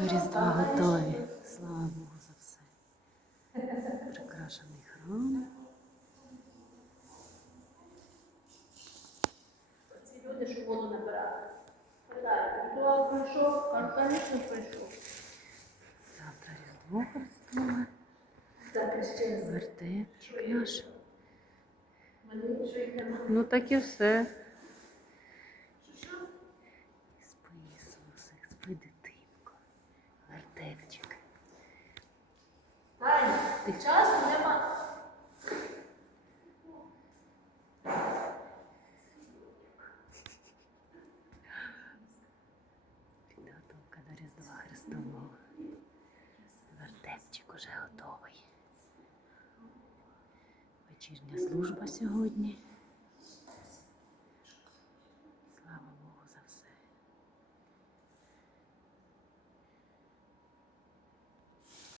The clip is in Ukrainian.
До Різдва готові. Слава Богу за все. Прикрашений храм. Ці люди, що воду набирали. Питаю, ритуал пройшов, звісно, пройшов. Завтра Різдво Христове. Так, ще нема. Ну так і все. Ти часу нема. Підготовка до Різдва Христового. Вертепчик уже готовий. Вечірня служба сьогодні.